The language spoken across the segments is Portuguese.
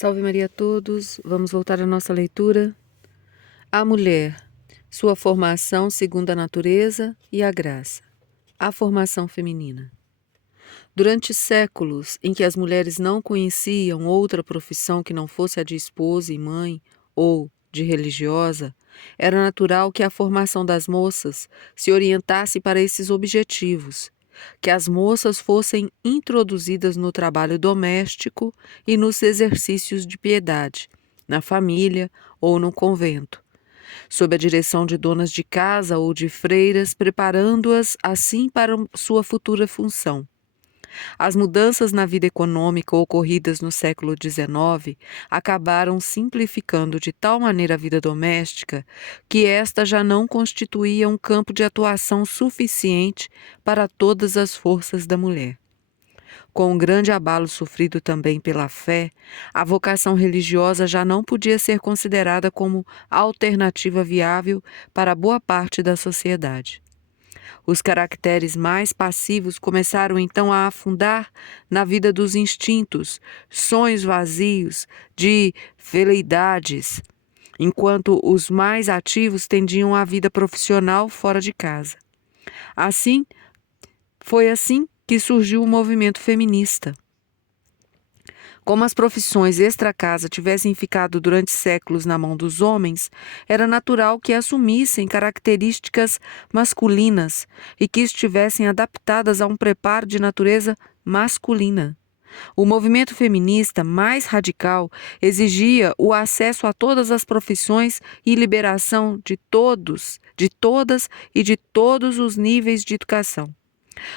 Salve Maria a todos, vamos voltar à nossa leitura. A mulher, sua formação segundo a natureza e a graça. A formação feminina. Durante séculos em que as mulheres não conheciam outra profissão que não fosse a de esposa e mãe ou de religiosa, era natural que a formação das moças se orientasse para esses objetivos, que as moças fossem introduzidas no trabalho doméstico e nos exercícios de piedade, na família ou no convento, sob a direção de donas de casa ou de freiras, preparando-as assim para sua futura função. As mudanças na vida econômica ocorridas no século XIX acabaram simplificando de tal maneira a vida doméstica que esta já não constituía um campo de atuação suficiente para todas as forças da mulher. Com o grande abalo sofrido também pela fé, a vocação religiosa já não podia ser considerada como alternativa viável para boa parte da sociedade. Os caracteres mais passivos começaram então a afundar na vida dos instintos, sonhos vazios de veleidades, enquanto os mais ativos tendiam à vida profissional fora de casa. Foi assim que surgiu o movimento feminista. Como as profissões extra-casa tivessem ficado durante séculos na mão dos homens, era natural que assumissem características masculinas e que estivessem adaptadas a um preparo de natureza masculina. O movimento feminista mais radical exigia o acesso a todas as profissões e liberação de todos, de todas e de todos os níveis de educação.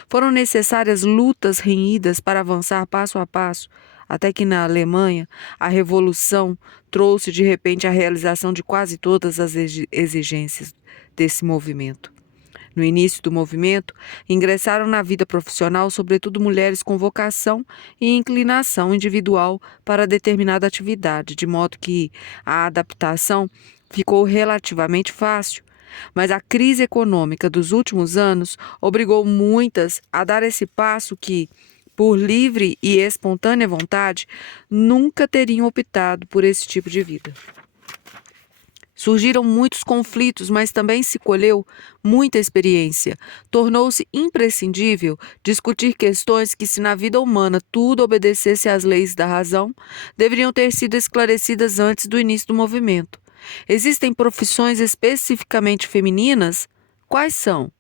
Foram necessárias lutas renhidas para avançar passo a passo, até que na Alemanha a Revolução trouxe de repente a realização de quase todas as exigências desse movimento. No início do movimento, ingressaram na vida profissional sobretudo mulheres com vocação e inclinação individual para determinada atividade, de modo que a adaptação ficou relativamente fácil. Mas a crise econômica dos últimos anos obrigou muitas a dar esse passo que, por livre e espontânea vontade, nunca teriam optado por esse tipo de vida. Surgiram muitos conflitos, mas também se colheu muita experiência. Tornou-se imprescindível discutir questões que, se na vida humana tudo obedecesse às leis da razão, deveriam ter sido esclarecidas antes do início do movimento. Existem profissões especificamente femininas? Quais são?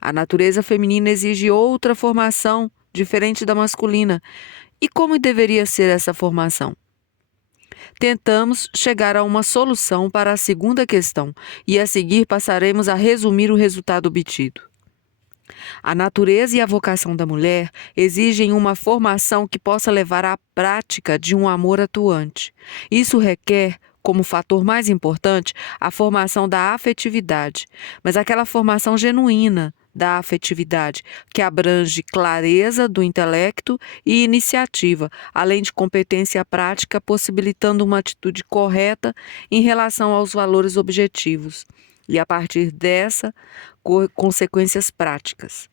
A natureza feminina exige outra formação, diferente da masculina. E como deveria ser essa formação? Tentamos chegar a uma solução para a segunda questão e a seguir passaremos a resumir o resultado obtido. A natureza e a vocação da mulher exigem uma formação que possa levar à prática de um amor atuante. Isso requer, como fator mais importante, a formação da afetividade, mas aquela formação genuína da afetividade, que abrange clareza do intelecto e iniciativa, além de competência prática, possibilitando uma atitude correta em relação aos valores objetivos e, a partir dessa, consequências práticas.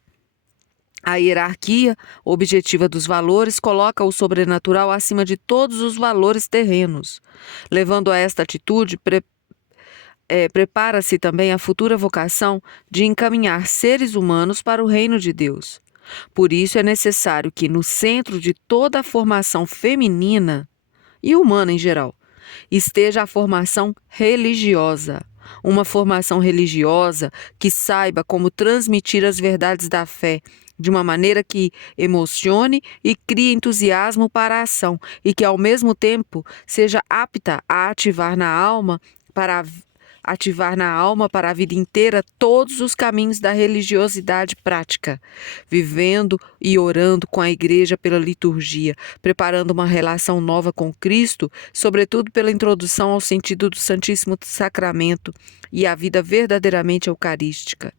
A hierarquia objetiva dos valores coloca o sobrenatural acima de todos os valores terrenos. Levando a esta atitude, prepara-se também a futura vocação de encaminhar seres humanos para o reino de Deus. Por isso é necessário que, no centro de toda a formação feminina e humana em geral, esteja a formação religiosa. Uma formação religiosa que saiba como transmitir as verdades da fé de uma maneira que emocione e crie entusiasmo para a ação e que, ao mesmo tempo, seja apta a ativar na alma para a vida inteira todos os caminhos da religiosidade prática, vivendo e orando com a Igreja pela liturgia, preparando uma relação nova com Cristo, sobretudo pela introdução ao sentido do Santíssimo Sacramento e a vida verdadeiramente eucarística.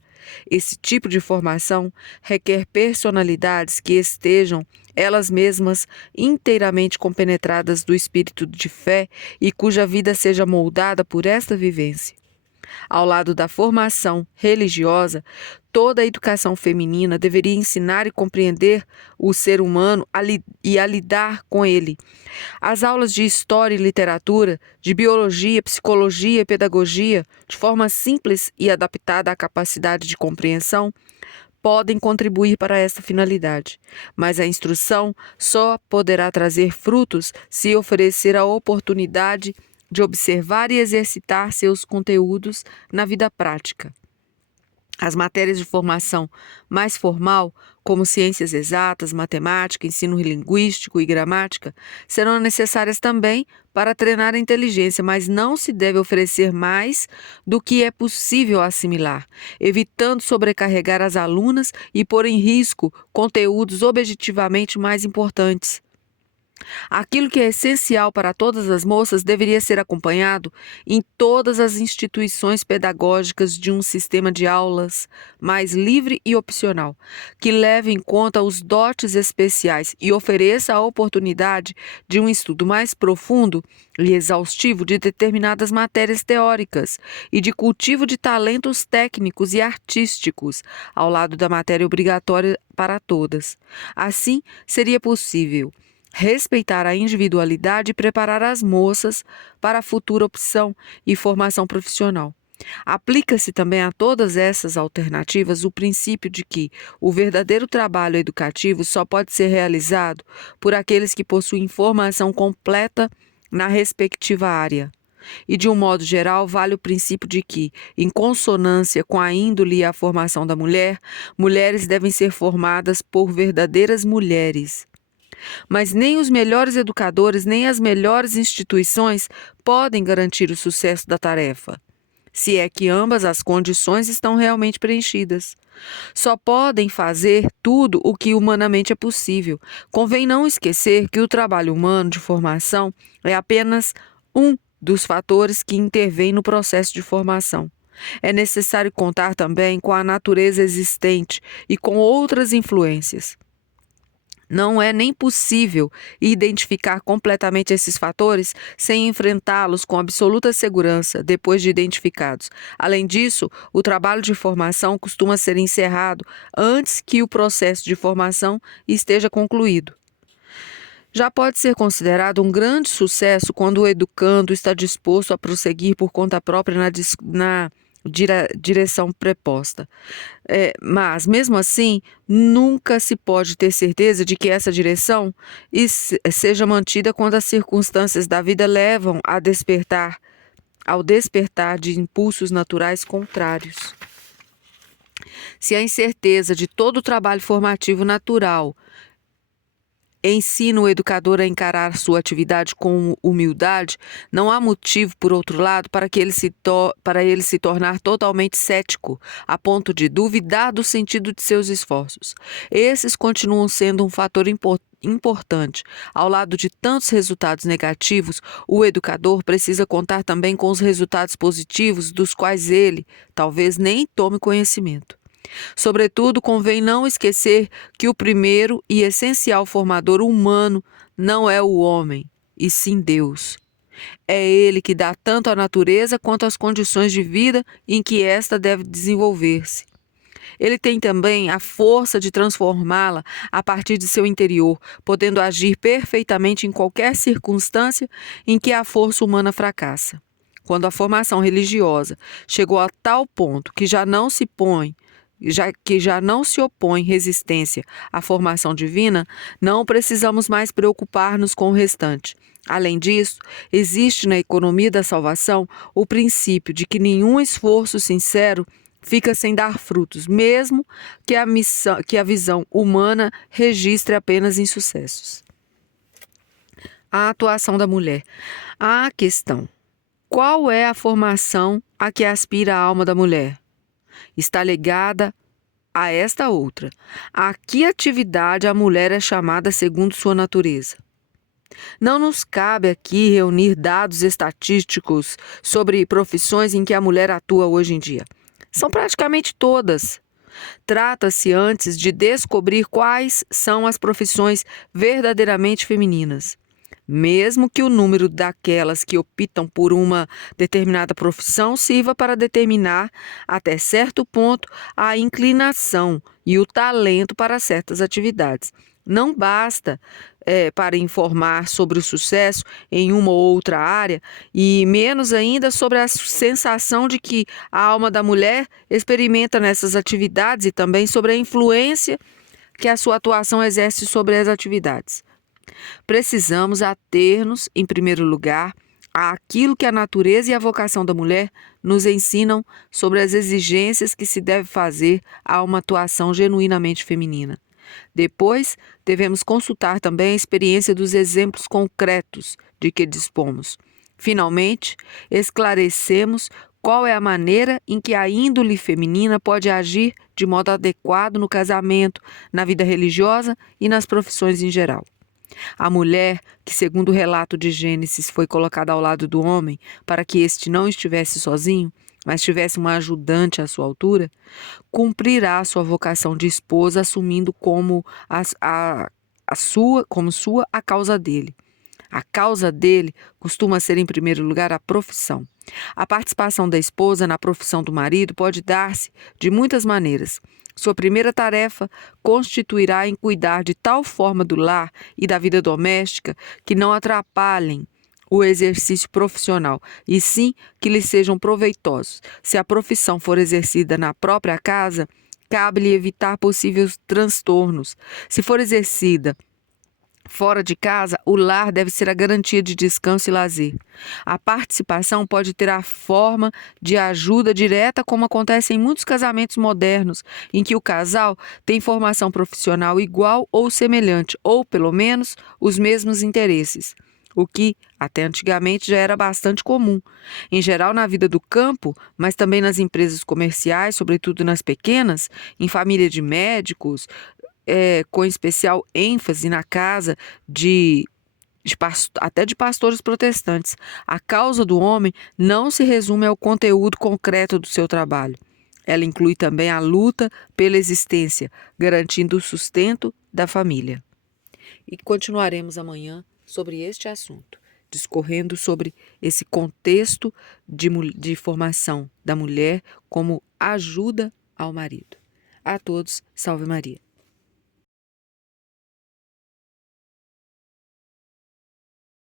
Esse tipo de formação requer personalidades que estejam elas mesmas inteiramente compenetradas do espírito de fé e cuja vida seja moldada por esta vivência. Ao lado da formação religiosa, toda a educação feminina deveria ensinar e compreender o ser humano e a lidar com ele. As aulas de história e literatura, de biologia, psicologia e pedagogia, de forma simples e adaptada à capacidade de compreensão, podem contribuir para esta finalidade, mas a instrução só poderá trazer frutos se oferecer a oportunidade de observar e exercitar seus conteúdos na vida prática. As matérias de formação mais formal, como ciências exatas, matemática, ensino linguístico e gramática, serão necessárias também para treinar a inteligência, mas não se deve oferecer mais do que é possível assimilar, evitando sobrecarregar as alunas e pôr em risco conteúdos objetivamente mais importantes. Aquilo que é essencial para todas as moças deveria ser acompanhado em todas as instituições pedagógicas de um sistema de aulas mais livre e opcional, que leve em conta os dotes especiais e ofereça a oportunidade de um estudo mais profundo e exaustivo de determinadas matérias teóricas e de cultivo de talentos técnicos e artísticos, ao lado da matéria obrigatória para todas. Assim, seria possível respeitar a individualidade e preparar as moças para a futura opção e formação profissional. Aplica-se também a todas essas alternativas o princípio de que o verdadeiro trabalho educativo só pode ser realizado por aqueles que possuem formação completa na respectiva área. E, de um modo geral, vale o princípio de que, em consonância com a índole e a formação da mulher, mulheres devem ser formadas por verdadeiras mulheres. Mas nem os melhores educadores, nem as melhores instituições podem garantir o sucesso da tarefa, se é que ambas as condições estão realmente preenchidas. Só podem fazer tudo o que humanamente é possível. Convém não esquecer que o trabalho humano de formação é apenas um dos fatores que intervém no processo de formação. É necessário contar também com a natureza existente e com outras influências. Não é nem possível identificar completamente esses fatores sem enfrentá-los com absoluta segurança depois de identificados. Além disso, o trabalho de formação costuma ser encerrado antes que o processo de formação esteja concluído. Já pode ser considerado um grande sucesso quando o educando está disposto a prosseguir por conta própria na direção preposta. Mas, mesmo assim, nunca se pode ter certeza de que essa direção seja mantida quando as circunstâncias da vida levam ao despertar de impulsos naturais contrários. Se a incerteza de todo o trabalho formativo natural ensina o educador a encarar sua atividade com humildade, não há motivo, por outro lado, para ele se tornar totalmente cético, a ponto de duvidar do sentido de seus esforços. Esses continuam sendo um fator importante. Ao lado de tantos resultados negativos, o educador precisa contar também com os resultados positivos, dos quais ele talvez nem tome conhecimento. Sobretudo, convém não esquecer que o primeiro e essencial formador humano não é o homem, e sim Deus. É Ele que dá tanto à natureza quanto às condições de vida em que esta deve desenvolver-se. Ele tem também a força de transformá-la a partir de seu interior, podendo agir perfeitamente em qualquer circunstância em que a força humana fracassa. Quando a formação religiosa chegou a tal ponto que já não se opõe resistência à formação divina, não precisamos mais preocupar-nos com o restante. Além disso, existe na economia da salvação o princípio de que nenhum esforço sincero fica sem dar frutos, mesmo que a visão humana registre apenas insucessos. A atuação da mulher. A questão: qual é a formação a que aspira a alma da mulher? Está ligada a esta outra. A que atividade a mulher é chamada segundo sua natureza? Não nos cabe aqui reunir dados estatísticos sobre profissões em que a mulher atua hoje em dia. São praticamente todas. Trata-se antes de descobrir quais são as profissões verdadeiramente femininas. mesmo que o número daquelas que optam por uma determinada profissão sirva para determinar, até certo ponto, a inclinação e o talento para certas atividades. Não basta para informar sobre o sucesso em uma ou outra área, e menos ainda sobre a sensação de que a alma da mulher experimenta nessas atividades e também sobre a influência que a sua atuação exerce sobre as atividades. Precisamos ater-nos, em primeiro lugar, àquilo que a natureza e a vocação da mulher nos ensinam sobre as exigências que se deve fazer a uma atuação genuinamente feminina. Depois, devemos consultar também a experiência dos exemplos concretos de que dispomos. Finalmente, esclarecemos qual é a maneira em que a índole feminina pode agir de modo adequado no casamento, na vida religiosa e nas profissões em geral. A mulher, que segundo o relato de Gênesis foi colocada ao lado do homem para que este não estivesse sozinho, mas tivesse uma ajudante à sua altura, cumprirá sua vocação de esposa, assumindo como sua a causa dele. A causa dele costuma ser, em primeiro lugar, a profissão. A participação da esposa na profissão do marido pode dar-se de muitas maneiras. Sua primeira tarefa constituirá em cuidar de tal forma do lar e da vida doméstica que não atrapalhem o exercício profissional, e sim que lhe sejam proveitosos. Se a profissão for exercida na própria casa, cabe-lhe evitar possíveis transtornos. Se for exercida fora de casa, o lar deve ser a garantia de descanso e lazer. A participação pode ter a forma de ajuda direta, como acontece em muitos casamentos modernos, em que o casal tem formação profissional igual ou semelhante, ou, pelo menos, os mesmos interesses, o que, até antigamente, já era bastante comum. Em geral, na vida do campo, mas também nas empresas comerciais, sobretudo nas pequenas, em família de médicos, com especial ênfase na casa até de pastores protestantes. A causa do homem não se resume ao conteúdo concreto do seu trabalho. Ela inclui também a luta pela existência, garantindo o sustento da família. E continuaremos amanhã sobre este assunto, discorrendo sobre esse contexto de formação da mulher como ajuda ao marido. A todos, salve Maria.